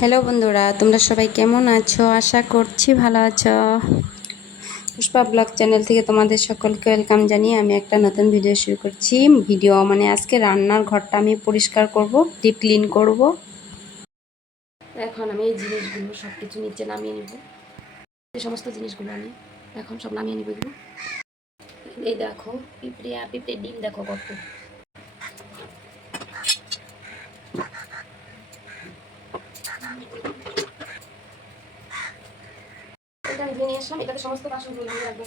Hello বন্ধুরা, তোমরা সবাই কেমন আছো? আশা করছি ভালো আছো। পুষ্পা ব্লগ চ্যানেল থেকে তোমাদের সকলকে ওয়েলকাম জানিয়ে আমি একটা নতুন ভিডিও শুরু করছি। আজকে রান্নার ঘরটা আমি পরিষ্কার করব, ডিপ ক্লিন করব। এখন আমি এই জিনিসগুলো সব কিছু নিচে নামিয়ে নেব। এই সমস্ত জিনিসগুলো আমি এখন সব নামিয়ে নেব। এই দেখো পিঁপড়ে ডিম দেখো কত। এটা আমি নিয়ে আসলাম, এটাতে সমস্ত বাসনগুলো নিয়ে রাখবো।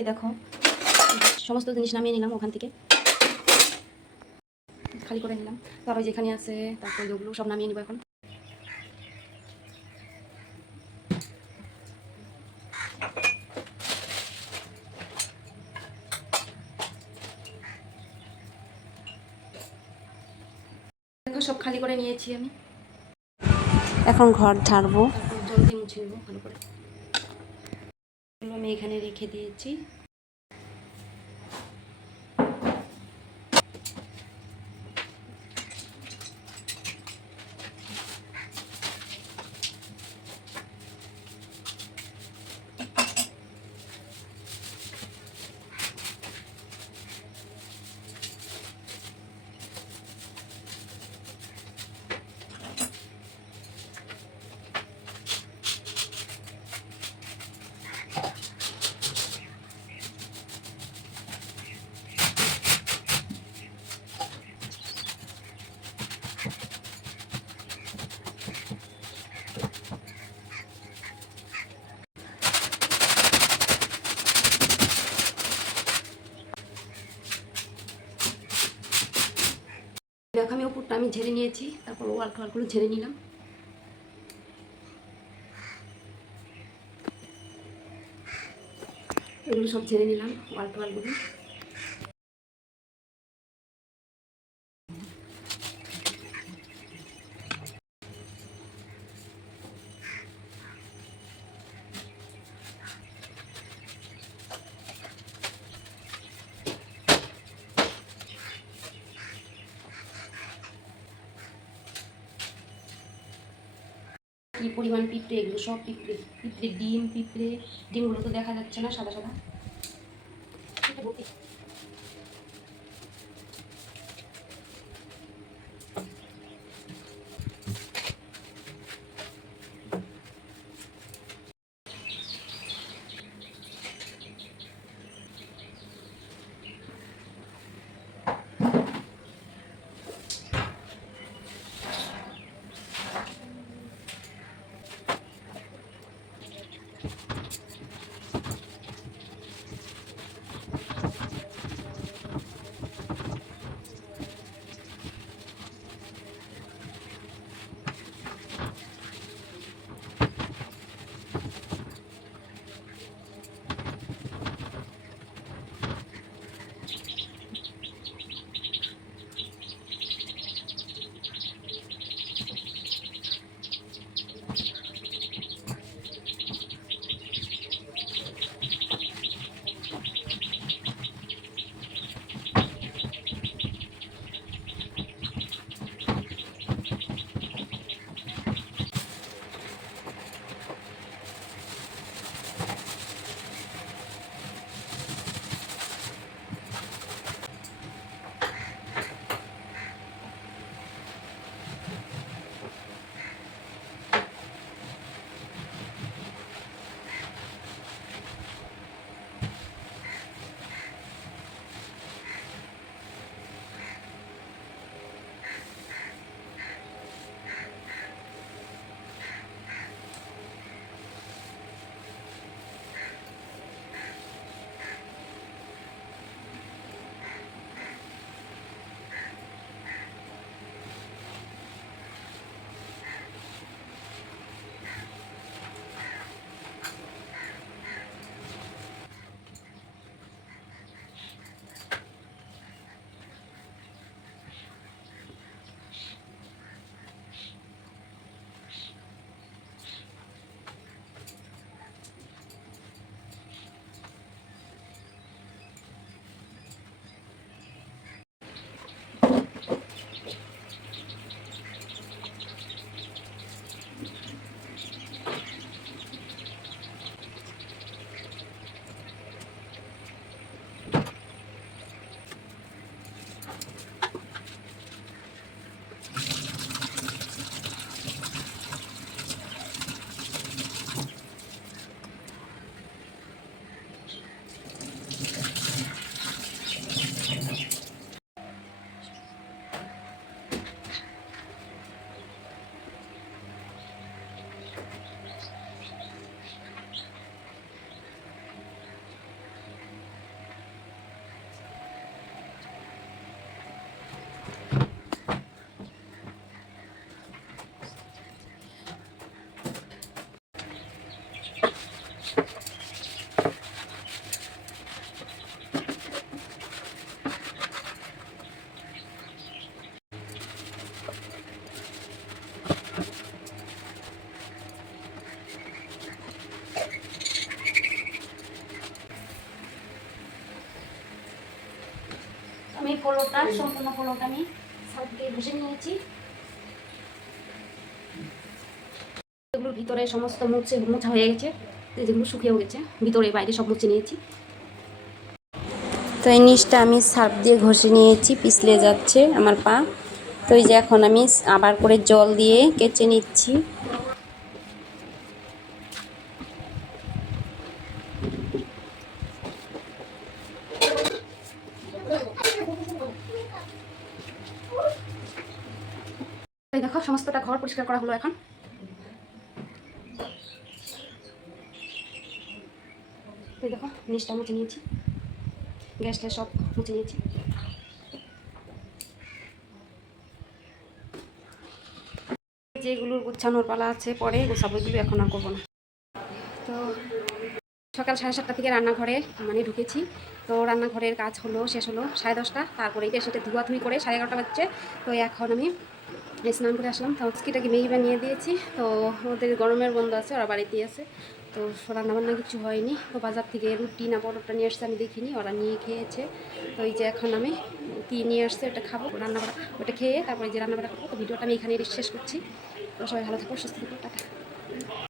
দেখো সমস্ত জিনিস নামিয়ে নিলাম ওখান থেকে, খালি করে নিলাম। তারপর যেখানে আছে তারপর ওগুলো সব নামিয়ে নিব। এখন সব খালি করে নিয়েছি আমি। এখন ঘর ঝাড়বো, জল দিয়ে মুছে নেবো ভালো করে। আমি এখানে রেখে দিয়েছি। দেখো আমি উপরটা আমি ঝেড়ে নিয়েছি, তারপর ওয়াল টোয়ালগুলো ঝেড়ে নিলাম। এগুলো সব ঝেড়ে নিলাম, ওয়াল টোয়ালগুলো। কি পরিমাণ পিঁপড়ে, এগুলো সব ডিমগুলো তো দেখা যাচ্ছে না, সাদা সাদা। আমি পোলোটা সম্পূর্ণ পোলোটা আমি সার্ফ দিয়ে ঘষে নিয়েছি। এগুলোর ভিতরে সমস্ত মোছা হয়ে গেছে, যেগুলো শুকিয়েও গেছে, ভিতরে বাইরে সব মুছে নিয়েছি। তো এই নিচটা আমি সার্ফ দিয়ে ঘষে নিয়েছি, পিছলে যাচ্ছে আমার পা। তো এই যে এখন আমি আবার করে জল দিয়ে কেচে নিচ্ছি। দেখো সমস্তটা ঘর পরিষ্কার করা হলো। এখন দেখো নিচটা মুছে নিয়েছি, গ্যাসটা সব মুছে নিয়েছি। যেগুলোর গুছানোর পালা আছে পরে গোছাবো, দিবে এখন আর করবো না। তো সকাল 7:30 থেকে রান্নাঘরে মানে ঢুকেছি। তো রান্নাঘরের কাজ হলো, শেষ হলো 10:30। তারপরে এটা সেটা ধুয়াধুই করে 11:30 বাজছে। তো এখন আমি স্নান করে আসলাম। তো আজকেটাকে মেগি বানিয়ে দিয়েছি। তো ওদের গরমের বন্ধ আছে, ওরা বাড়িতেই আছে। তো রান্নাবান্না কিছু হয়নি। তো বাজার থেকে রুটি না পরোটা নিয়ে আসছে, আমি দেখিনি, ওরা নিয়ে খেয়েছে। তো এই যে এখন আমি কি নিয়ে আসছে ওটা খাবো, রান্নাবাড়া ওটা খেয়ে তারপরে যে রান্নাবাড়া করবো। তো ভিডিওটা আমি এখানে শেষ করছি। তো সবাই ভালো থাকো, সুস্থ থাকো, টাটা।